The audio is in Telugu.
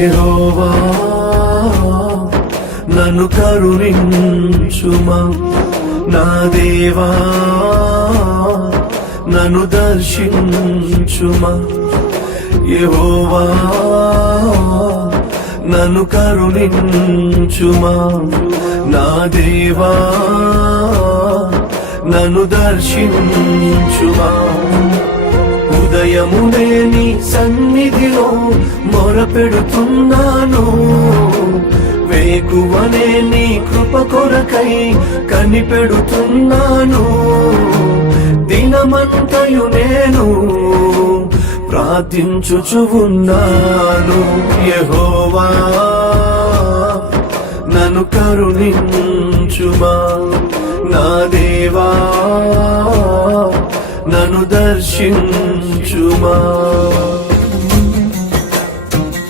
యెహోవా నన్ను కరుణించుమా, నా దేవా నన్ను దర్శించుమా. యెహోవా నన్ను కరుణించుమా, నా దేవా నన్ను దర్శించుమా. ఉదయమునే నీ సన్నిధిలో మొరపెడుతున్నాను, వేకువనే నీ కృప కొరకై కనిపెడుతున్నాను. దినమంతయు నేను ప్రార్థించుచు ఉన్నాను. యెహోవా నన్ను కరుణించుమా, నా దేవా నన్ను దర్శించుమా.